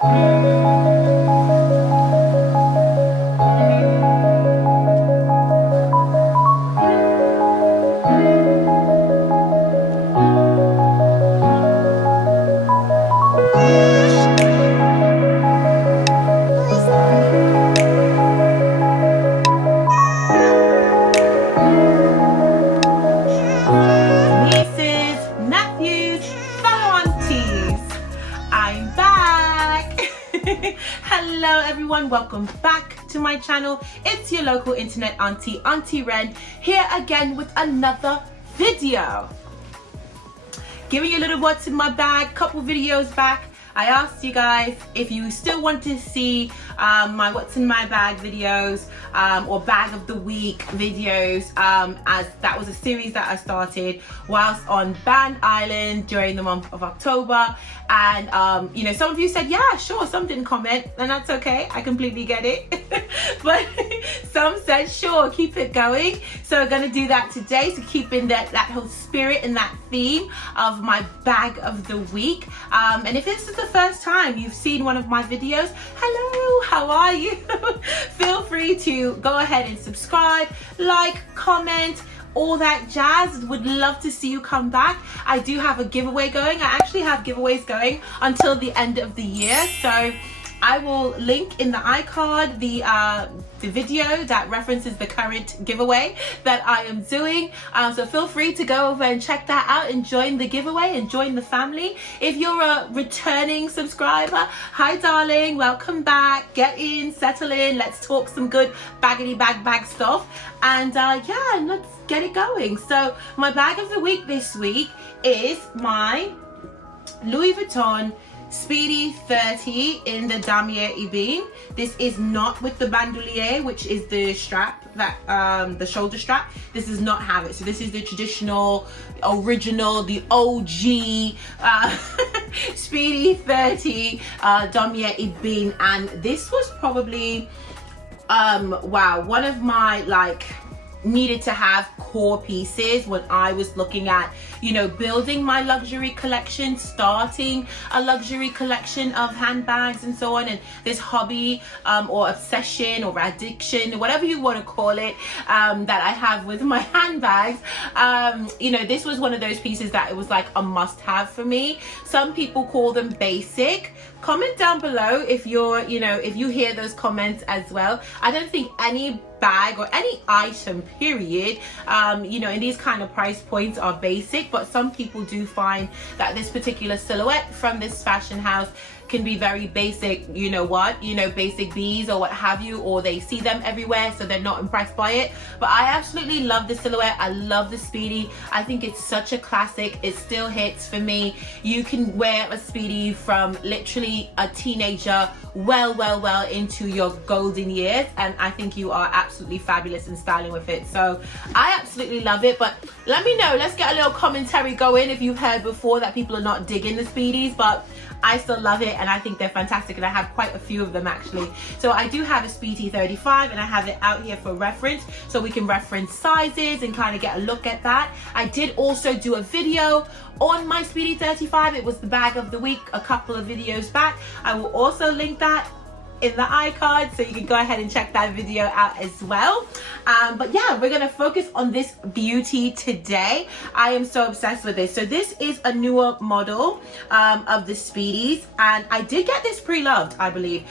Nieces, nephews, fellow aunties, I'm back. Hello everyone, welcome back to my channel. It's your local internet auntie, Auntie Ren, here again with another video. Giving you a little what's in my bag. Couple videos back, I asked you guys if you still want to see my what's in my bag videos or bag of the week videos, as that was a series that I started whilst on Band Island during the month of October. And you know, some of you said yeah sure, some didn't comment, and that's okay, I completely get it. But some said sure, keep it going. So we're gonna do that today to keep in that whole spirit and that theme of my bag of the week. And if this is the first time you've seen one of my videos, hello, how are you? Feel free to go ahead and subscribe, like, comment, all that jazz. Would love to see you come back. I do have a giveaway going. I actually have giveaways going until the end of the year, so I will link in the iCard the video that references the current giveaway that I am doing. So feel free to go over and check that out and join the giveaway and join the family. If you're a returning subscriber, hi darling, welcome back. Get in, settle in, let's talk some good baggity bag stuff. And yeah, let's get it going. So my bag of the week this week is my Louis Vuitton Speedy 30 in the Damier Ebene. This is not with the bandolier, which is the strap, that the shoulder strap. This does not have it. So this is the traditional, original, the OG Speedy 30 Damier Ebene. And this was probably wow, one of my needed to have core pieces when I was looking at, you know, building my luxury collection, starting a luxury collection of handbags and so on, and this hobby or obsession or addiction, whatever you want to call it, that I have with my handbags. You know, this was one of those pieces that it was like a must-have for me. Some people call them basic. Comment down below if you're, you know, if you hear those comments as well. I don't think any bag or any item period, you know, in these kind of price points are basic, but some people do find that this particular silhouette from this fashion house can be very basic, you know what, you know, basic bees or what have you, or they see them everywhere so they're not impressed by it. But I absolutely love the silhouette. I love the Speedy. I think it's such a classic. It still hits for me. You can wear a Speedy from literally a teenager well into your golden years, and I think you are absolutely fabulous in styling with it. So I absolutely love it. But let me know, let's get a little commentary going if you've heard before that people are not digging the Speedies, but I still love it and I think they're fantastic, and I have quite a few of them actually. So I do have a Speedy 35 and I have it out here for reference, so we can reference sizes and kind of get a look at that. I did also do a video on my Speedy 35. It was the bag of the week a couple of videos back. I will also link that in the iCard, so you can go ahead and check that video out as well. But yeah, we're gonna focus on this beauty today. I am so obsessed with this. So this is a newer model of the Speedies, and I did get this pre-loved, I believe.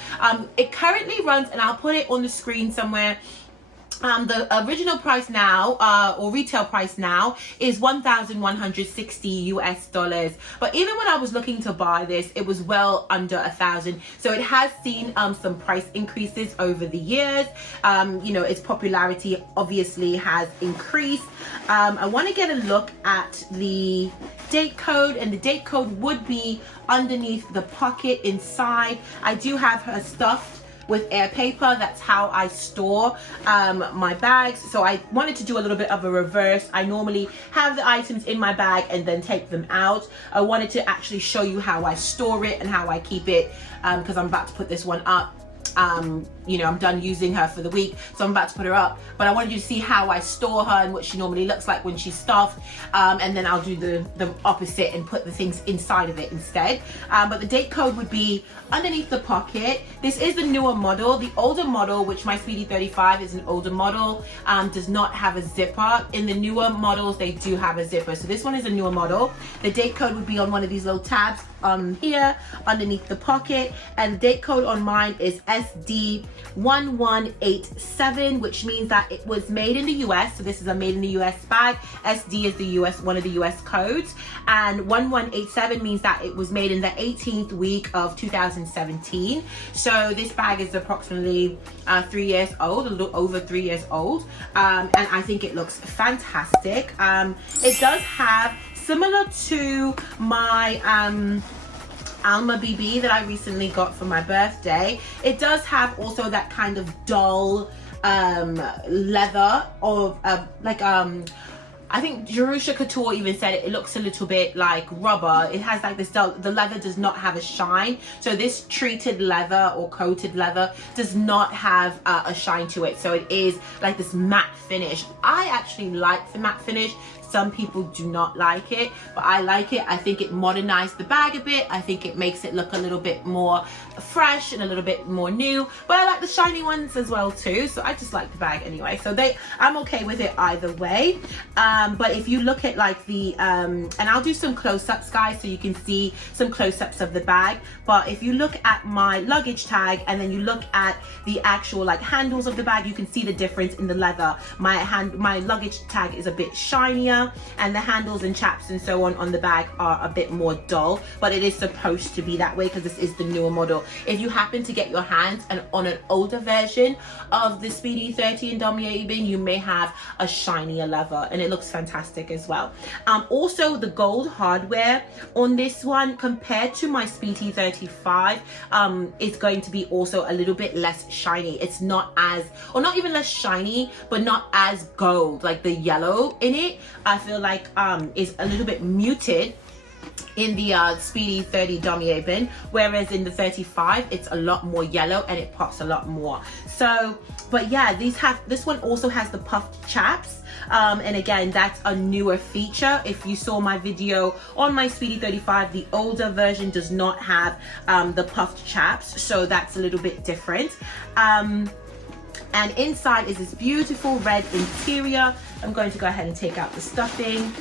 It currently runs, and I'll put it on the screen somewhere, the original price now, or retail price now, is $1,160 US. But even when I was looking to buy this, it was well under $1,000. So it has seen some price increases over the years. You know, its popularity obviously has increased. I want to get a look at the date code, and the date code would be underneath the pocket inside. I do have her stuffed with air paper. That's how I store my bags. So I wanted to do a little bit of a reverse. I normally have the items in my bag and then take them out. I wanted to actually show you how I store it and how I keep it, because I'm about to put this one up you know, I'm done using her for the week, so I'm about to put her up. But I wanted you to see how I store her and what she normally looks like when she's stuffed, and then I'll do the opposite and put the things inside of it instead. But the date code would be underneath the pocket. This is the newer model. The older model, which my Speedy 35 is an older model, does not have a zipper. In the newer models, they do have a zipper. So this one is a newer model. The date code would be on one of these little tabs here underneath the pocket, and the date code on mine is SD1187, which means that it was made in the US. So this is a made in the US bag. SD is the US, one of the US codes, and 1187 means that it was made in the 18th week of 2017. So this bag is approximately 3 years old, a little over 3 years old, and I think it looks fantastic. It does have, similar to my Alma BB that I recently got for my birthday, it does have also that kind of dull leather of like I think Jerusha Couture even said it looks a little bit like rubber. It has like this dull, the leather does not have a shine. So this treated leather or coated leather does not have a shine to it. So it is like this matte finish. I actually like the matte finish. Some people do not like it, but I like it. I think it modernized the bag a bit. I think it makes it look a little bit more fresh and a little bit more new, but I like the shiny ones as well too. So I just like the bag anyway. So I'm okay with it either way. But if you look at like the, and I'll do some close-ups, guys, so you can see some close-ups of the bag. But if you look at my luggage tag and then you look at the actual like handles of the bag, you can see the difference in the leather. My luggage tag is a bit shinier, and the handles and chaps and so on the bag are a bit more dull, but it is supposed to be that way because this is the newer model. If you happen to get your hands on an older version of the Speedy 30 in Damier Ebene, you may have a shinier leather, and it looks fantastic as well. Also, the gold hardware on this one compared to my Speedy 35 is going to be also a little bit less shiny. It's not as, or not even less shiny, but not as gold. Like the yellow in it, I feel like is a little bit muted in the Speedy 30 Damier Ebene, whereas in the 35 it's a lot more yellow and it pops a lot more. So, but yeah, this one also has the puffed chaps, and again, that's a newer feature. If you saw my video on my Speedy 35, the older version does not have the puffed chaps, so that's a little bit different. And inside is this beautiful red interior. I'm going to go ahead and take out the stuffing.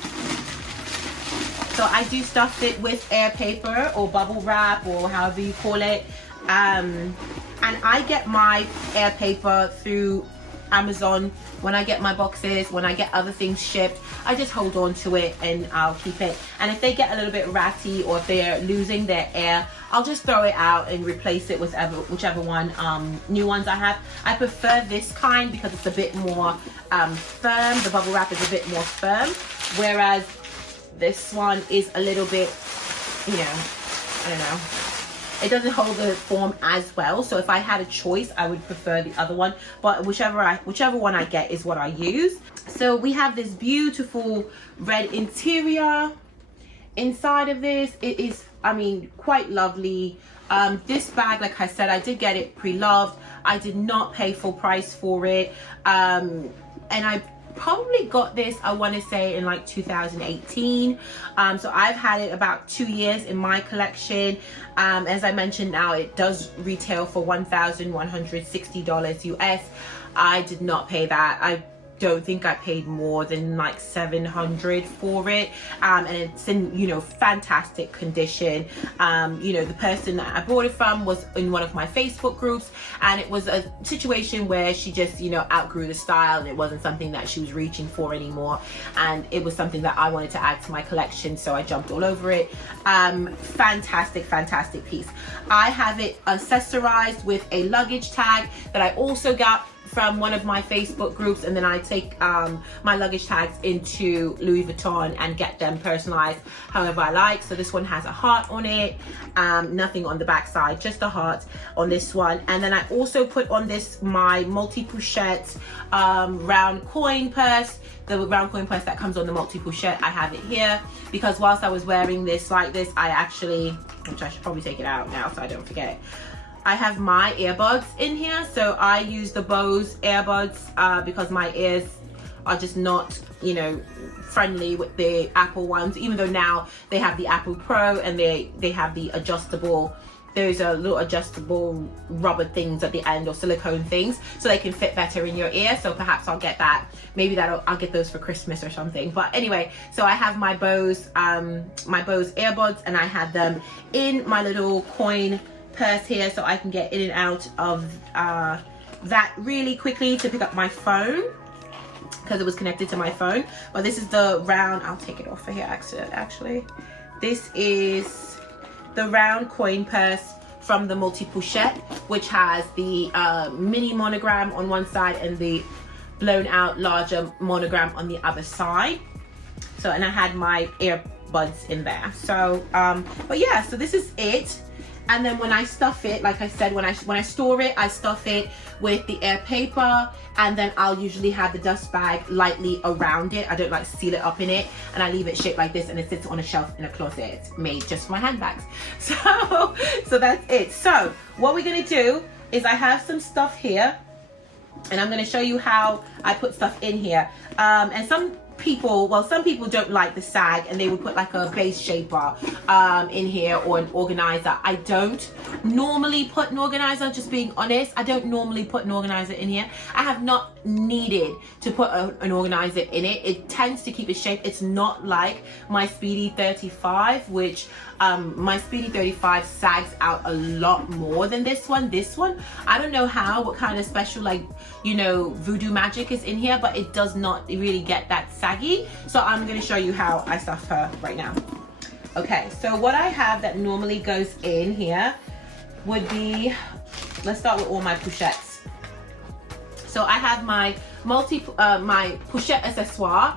So I do stuff it with air paper or bubble wrap or however you call it. And I get my air paper through Amazon. When I get my boxes, when I get other things shipped, I just hold on to it and I'll keep it. And if they get a little bit ratty or if they're losing their air, I'll just throw it out and replace it with whichever one new ones I have. I prefer this kind because it's a bit more firm. The bubble wrap is a bit more firm, whereas this one is a little bit, you know, I don't know, it doesn't hold the form as well. So if I had a choice, I would prefer the other one, but whichever one I get is what I use. So we have this beautiful red interior inside of this. It is, I mean, quite lovely. This bag, like I said, I did get it pre-loved. I did not pay full price for it, and I probably got this, I want to say, in like 2018. So I've had it about 2 years in my collection. As I mentioned, now it does retail for $1,160 US. I did not pay that. I don't think I paid more than like $700 for it, and it's in, you know, fantastic condition. You know, the person that I bought it from was in one of my Facebook groups, and it was a situation where she just, you know, outgrew the style and it wasn't something that she was reaching for anymore, and it was something that I wanted to add to my collection, so I jumped all over it. Fantastic piece. I have it accessorized with a luggage tag that I also got from one of my Facebook groups, and then I take my luggage tags into Louis Vuitton and get them personalized however I like. So this one has a heart on it, nothing on the back side, just a heart on this one. And then I also put on this my multi-pochette round coin purse, the round coin purse that comes on the multi-pochette. I have it here because whilst I was wearing this like this, I actually, which I should probably take it out now so I don't forget it, I have my earbuds in here. So I use the Bose earbuds because my ears are just not, you know, friendly with the Apple ones, even though now they have the Apple Pro and they have the adjustable, those are little adjustable rubber things at the end, or silicone things, so they can fit better in your ear. So perhaps I'll get that, maybe I'll get those for Christmas or something. But anyway, so I have my Bose earbuds, and I had them in my little coin purse here, so I can get in and out of that really quickly to pick up my phone, because it was connected to my phone. But this is the round, I'll take it off of here actually. This is the round coin purse from the Multi Pochette, which has the mini monogram on one side and the blown out larger monogram on the other side. So, and I had my earbuds in there. So but yeah, so this is it. And then when I stuff it, like I said, when I store it, I stuff it with the air paper, and then I'll usually have the dust bag lightly around it. I don't like to seal it up in it, and I leave it shaped like this, and it sits on a shelf in a closet made just for my handbags. So that's it. So what we're gonna do is, I have some stuff here, and I'm gonna show you how I put stuff in here. And some people don't like the sag, and they would put like a base shaper in here, or an organizer. I don't normally put an organizer, just being honest. I don't normally put an organizer in here. I have not needed to put an organizer in it. It tends to keep its shape. It's not like my Speedy 35, which my Speedy 35 sags out a lot more than this one. This one, I don't know what kind of special, like, you know, voodoo magic is in here, but it does not really get that saggy. So I'm going to show you how I stuff her right now. Okay, so what I have that normally goes in here would be, let's start with all my pochettes. So I have my my pochette accessoire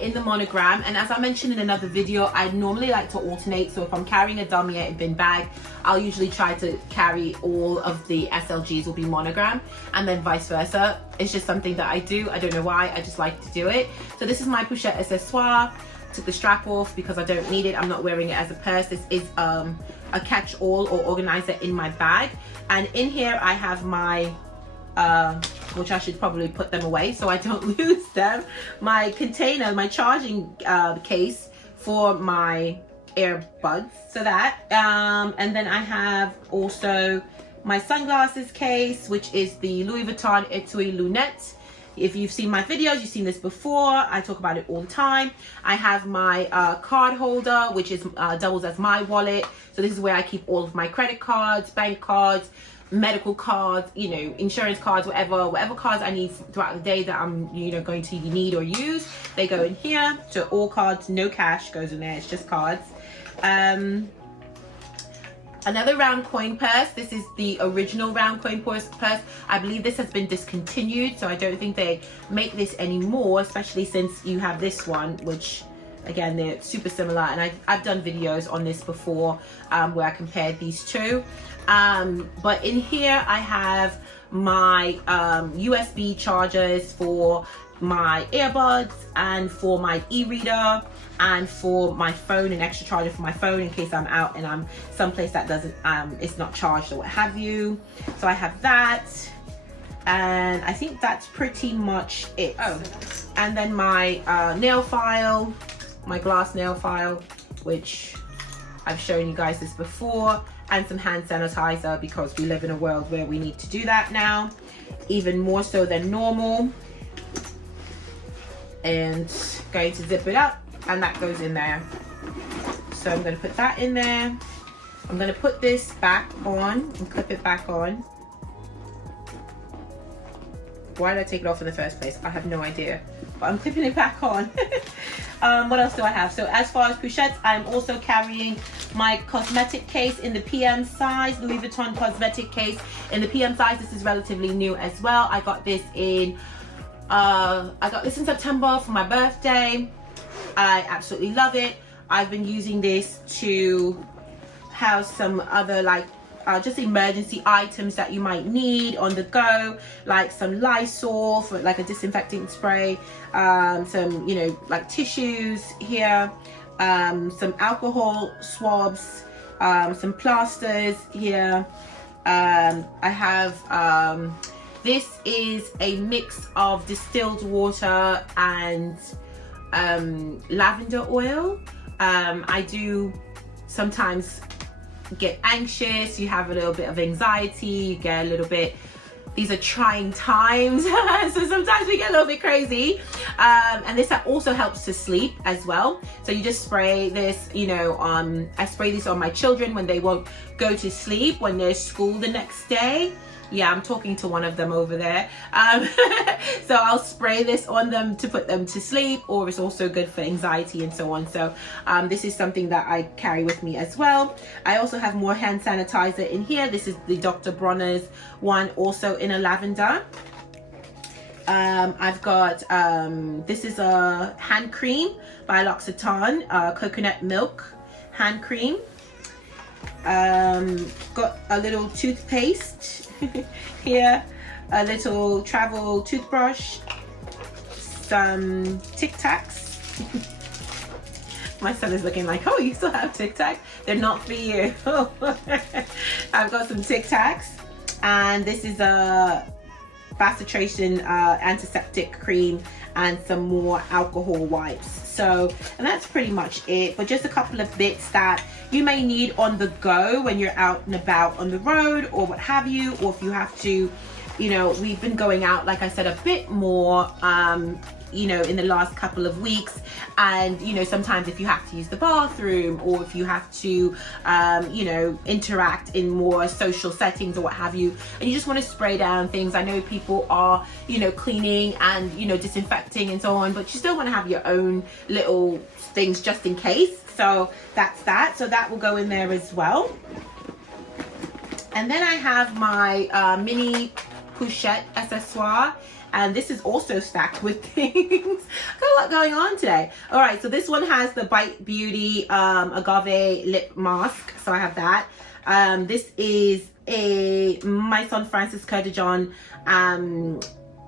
in the monogram, and as I mentioned in another video, I normally like to alternate. So if I'm carrying a Damier Ebene bag, I'll usually try to carry all of the SLGs will be monogram, and then vice versa. It's just something that I do. I don't know why, I just like to do it. So this is my pochette accessoire. Took the strap off because I don't need it. I'm not wearing it as a purse. This is a catch-all or organizer in my bag, and in here I have my which I should probably put them away so I don't lose them, my container, my charging case for my earbuds, so that and then I have also my sunglasses case, which is the Louis Vuitton Etui Lunettes. If you've seen my videos, you've seen this before. I talk about it all the time. I have my card holder, which is doubles as my wallet. So this is where I keep all of my credit cards, bank cards, medical cards, you know, insurance cards, whatever cards I need throughout the day that I'm, you know, going to need or use. They go in here. So all cards, no cash goes in there. It's just cards. Another round coin purse. This is the original round coin purse. I believe this has been discontinued, so I don't think they make this anymore, especially since you have this one, which again, they're super similar, and I've done videos on this before where I compared these two. But in here I have my USB chargers for my earbuds, and for my e-reader, and for my phone, an extra charger for my phone in case I'm out and I'm someplace that doesn't it's not charged or what have you. So I have that, and I think that's pretty much it. Oh, and then my nail file, my glass nail file, which I've shown you guys this before, and some hand sanitizer because we live in a world where we need to do that now, even more so than normal. And going to zip it up, and that goes in there. So I'm going to put that in there. I'm going to put this back on and clip it back on. Why did I take it off in the first place? I have no idea, but I'm clipping it back on. What else do I have? So as far as pochettes, I'm also carrying my cosmetic case in the PM size, Louis Vuitton cosmetic case in the PM size. This is relatively new as well. I got this in September for my birthday. I absolutely love it. I've been using this to house some other just emergency items that you might need on the go, like some Lysol for like a disinfecting spray, some, you know, like tissues here, some alcohol swabs, some plasters here, I have this is a mix of distilled water and lavender oil. I do sometimes get anxious, you have a little bit of anxiety, you get a little bit, these are trying times, so sometimes we get a little bit crazy, and this also helps to sleep as well. So you just spray this, you know, I spray this on my children when they won't go to sleep, when there's school the next day. Yeah, I'm talking to one of them over there. So I'll spray this on them to put them to sleep, or it's also good for anxiety and so on. So this is something that I carry with me as well. I also have more hand sanitizer in here. This is the Dr. Bronner's one, also in a lavender. I've got, this is a hand cream by L'Occitane, coconut milk hand cream. Got a little toothpaste here, a little travel toothbrush, some Tic Tacs. My son is looking like, oh, you still have Tic Tacs? They're not for you. I've got some Tic Tacs, and this is a bacitration antiseptic cream and some more alcohol wipes. So, and that's pretty much it, but just a couple of bits that you may need on the go when you're out and about on the road or what have you, or if you have to, you know, we've been going out, like I said, a bit more, you know, in the last couple of weeks, and you know, sometimes if you have to use the bathroom, or if you have to you know, interact in more social settings or what have you, and you just want to spray down things. I know people are, you know, cleaning and, you know, disinfecting and so on, but you still want to have your own little things just in case. So that's that, so that will go in there as well. And then I have my mini pochette accessoire, and this is also stacked with things. Got a lot going on today. All right, so this one has the Bite Beauty agave lip mask, so I have that. This is a Maison Francis Coeur de John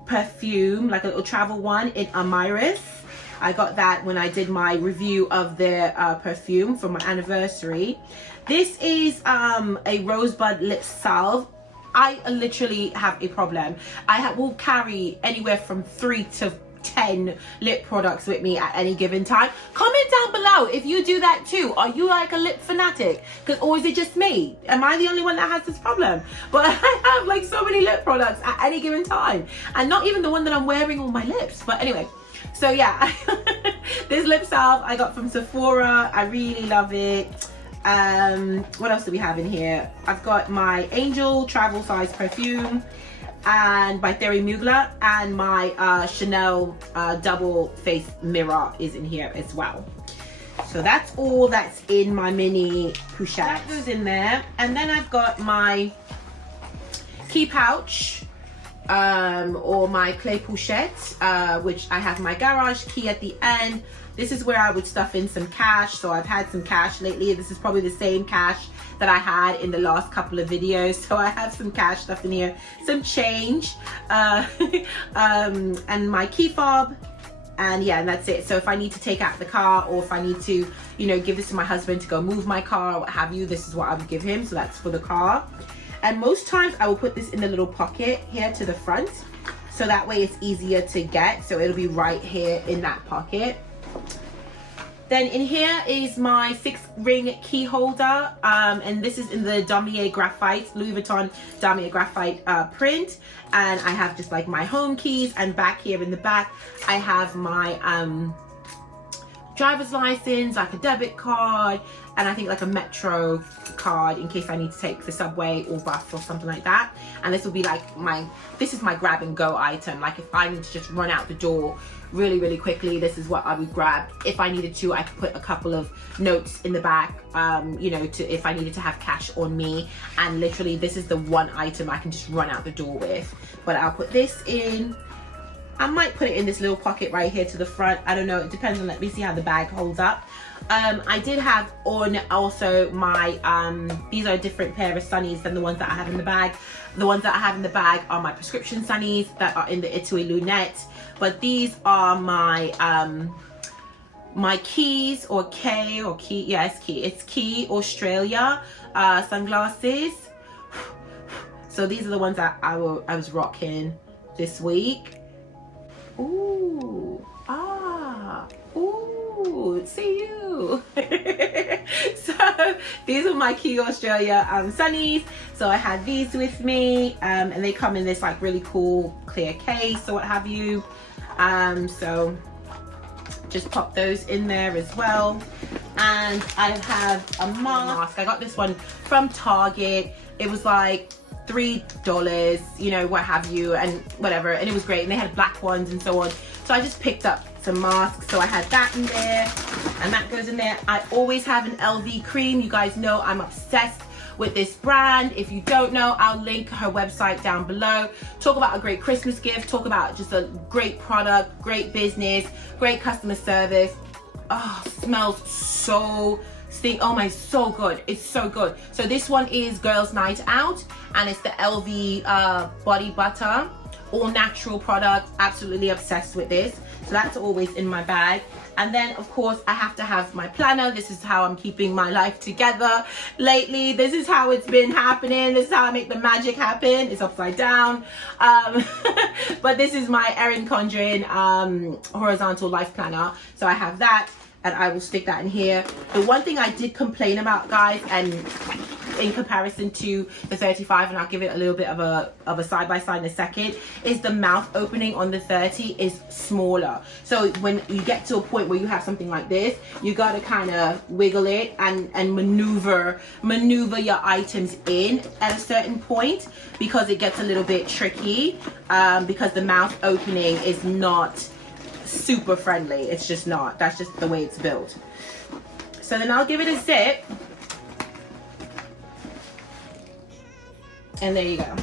perfume, like a little travel one in Amiris. I got that when I did my review of their perfume for my anniversary. This is a rosebud lip salve. I literally have a problem. I will carry anywhere from 3 to 10 lip products with me at any given time. Comment down below if you do that too. Are you like a lip fanatic? Or is it just me? Am I the only one that has this problem? But I have like so many lip products at any given time, and not even the one that I'm wearing on my lips. But anyway, so yeah, this lip salve I got from Sephora. I really love it. What else do we have in here? I've got my Angel travel size perfume, and by Thierry Mugler, and my Chanel double face mirror is in here as well. So that's all that's in my mini pochette. That goes in there. And then I've got my key pouch, or my clay pochette, which I have my garage key at the end. This is where I would stuff in some cash. So I've had some cash lately. This is probably the same cash that I had in the last couple of videos. So I have some cash stuffed in here, some change, and my key fob. And yeah, and that's it. So if I need to take out the car, or if I need to, you know, give this to my husband to go move my car or what have you, this is what I would give him. So that's for the car. And most times I will put this in the little pocket here to the front, so that way it's easier to get. So it'll be right here in that pocket. Then in here is my 6-ring key holder, and this is in the Damier Graphite, Louis Vuitton Damier Graphite print. And I have just like my home keys, and back here in the back I have my driver's license, like a debit card, and I think like a Metro card in case I need to take the subway or bus or something like that. And this will be like this is my grab and go item. Like if I need to just run out the door really quickly, this is what I would grab. If I needed to, I could put a couple of notes in the back, you know, if I needed to have cash on me. And literally this is the one item I can just run out the door with. But I'll put this in. I might put it in this little pocket right here to the front. I don't know, it depends on, let me see how the bag holds up. I did have on also my, these are a different pair of sunnies than the ones that I have in the bag. The ones that I have in the bag are my prescription sunnies that are in the Etui Lunette. But these are my, my keys, or K, or key, yeah, it's key Australia sunglasses. So these are the ones that I was rocking this week. Ooh, ooh, see you. So these are my Key Australia sunnies. So I had these with me, and they come in this like really cool clear case or what have you. So just pop those in there as well. And I have a mask. I got this one from Target. It was like $3, you know, what have you, and whatever, and it was great, and they had black ones and so on. So I just picked up some masks, so I had that in there, and that goes in there. I always have an LV cream. You guys know I'm obsessed with this brand. If you don't know, I'll link her website down below. Talk about a great Christmas gift, talk about just a great product, great business, great customer service. Oh, smells so oh my, so good. It's so good. So this one is Girls Night Out, and it's the LV body butter, all natural product. Absolutely obsessed with this. So that's always in my bag. And then of course I have to have my planner. This is how I'm keeping my life together lately. This is how it's been happening. This is how I make the magic happen. It's upside down. But this is my Erin Condren horizontal life planner. So I have that, and I will stick that in here. The one thing I did complain about, guys, and in comparison to the 35, and I'll give it a little bit of a side-by-side in a second, is the mouth opening on the 30 is smaller. So when you get to a point where you have something like this, you got to kind of wiggle it and maneuver your items in at a certain point, because it gets a little bit tricky, because the mouth opening is not super friendly. It's just not. That's just the way it's built. So then I'll give it a zip, and there you go.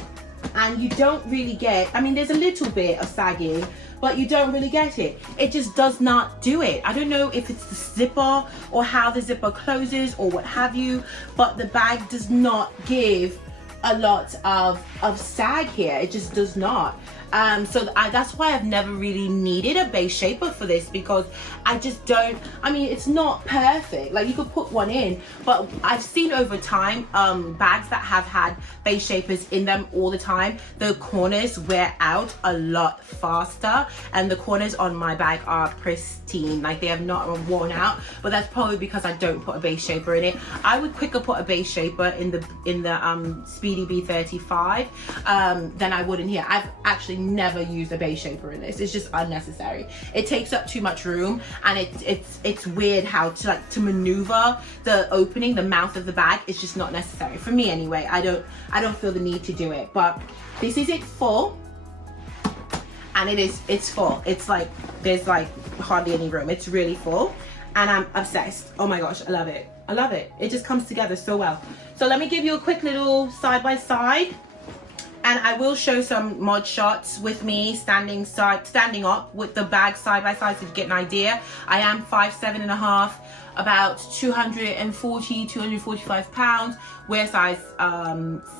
And you don't really get, I mean, there's a little bit of sagging, but you don't really get it. It just does not do it. I don't know if it's the zipper or how the zipper closes or what have you, but the bag does not give a lot of sag here. It just does not. So that's why I've never really needed a base shaper for this, because I just don't, I mean, it's not perfect. Like, you could put one in, but I've seen over time bags that have had base shapers in them all the time, the corners wear out a lot faster, and the corners on my bag are pristine. Like, they have not worn out, but that's probably because I don't put a base shaper in it. I would quicker put a base shaper in the Speedy B35 than I would in here. I've actually never used a base shaper in this. It's just unnecessary. It takes up too much room, and it's weird how to maneuver the opening, the mouth of the bag. It's just not necessary for me anyway. I don't feel the need to do it. But this is it full, and it's full. It's like there's like hardly any room. It's really full, and I'm obsessed. Oh my gosh, I love it. I love it. It just comes together so well. So let me give you a quick little side by side. And I will show some mod shots with me standing up with the bag side by side, so you get an idea. I am 5'7.5", about 245 pounds, wear size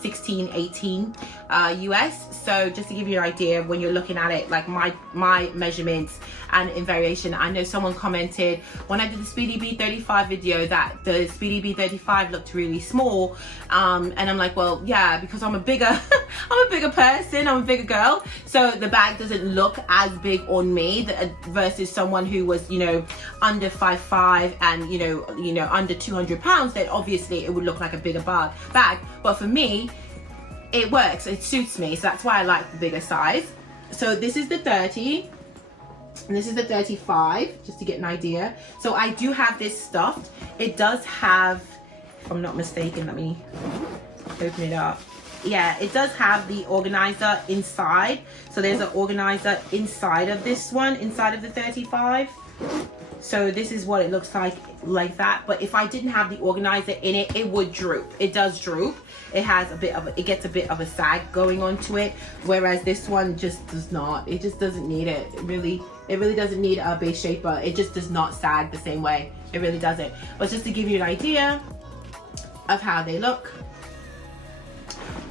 16, 18 US. So just to give you an idea, when you're looking at it, like my measurements and in variation. I know someone commented when I did the Speedy B35 video that the Speedy B35 looked really small, and I'm like, well, yeah, because I'm a bigger I'm a bigger person, I'm a bigger girl, so the bag doesn't look as big on me versus someone who was, you know, under 5'5" and you know under 200 pounds. Then obviously it would look like a bigger bag, but for me it works, it suits me, so that's why I like the bigger size. So this is the 30 and this is the 35, just to get an idea. So I do have this stuffed. It does have, if I'm not mistaken, let me open it up. Yeah, it does have the organizer inside. So there's an organizer inside of this one, inside of the 35. So this is what it looks like that. But if I didn't have the organizer in it, it would droop. It does droop. It has it gets a bit of a sag going onto it, whereas this one just does not. It just doesn't need it. It really doesn't need a base shaper. It just does not sag the same way. It really doesn't. But just to give you an idea of how they look,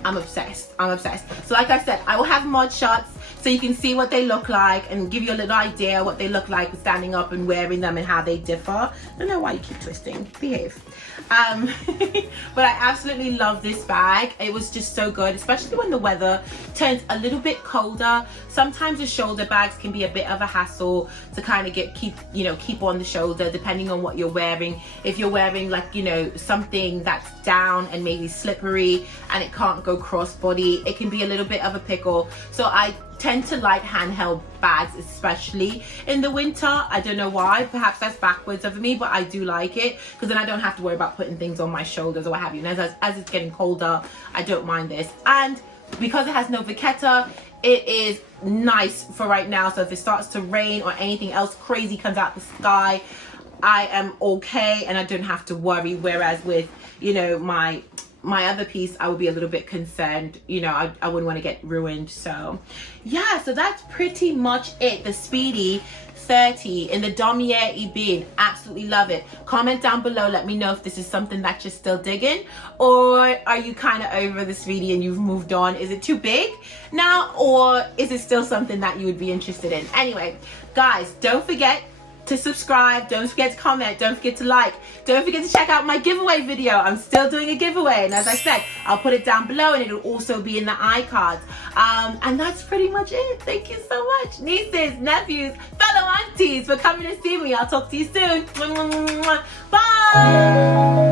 I'm obsessed. I'm obsessed. So like I said, I will have mod shots so you can see what they look like and give you a little idea what they look like standing up and wearing them and how they differ. I don't know why you keep twisting. Behave. But I absolutely love this bag. It was just so good, especially when the weather turns a little bit colder. Sometimes the shoulder bags can be a bit of a hassle to kind of keep on the shoulder, depending on what you're wearing. If you're wearing like, you know, something that's down and maybe slippery and it can't go crossbody, it can be a little bit of a pickle. So I tend to like handheld bags, especially in the winter. I don't know why, perhaps that's backwards of me, but I do like it because then I don't have to worry about putting things on my shoulders or what have you. And as it's getting colder, I don't mind this. And because it has no vachetta, it is nice for right now. So if it starts to rain or anything else crazy comes out the sky, I am okay and I don't have to worry. Whereas with, you know, my other piece, I would be a little bit concerned, you know, I wouldn't want to get ruined. So yeah, so that's pretty much it. The Speedy 30 in the Damier Ebene. Absolutely love it. Comment down below, let me know if this is something that you're still digging, or are you kind of over the Speedy and you've moved on? Is it too big now, or is it still something that you would be interested in? Anyway, guys, don't forget to subscribe, don't forget to comment, don't forget to like, don't forget to check out my giveaway video. I'm still doing a giveaway, and as I said, I'll put it down below and it'll also be in the iCards. And that's pretty much it. Thank you so much, nieces, nephews, fellow aunties, for coming to see me. I'll talk to you soon. Bye.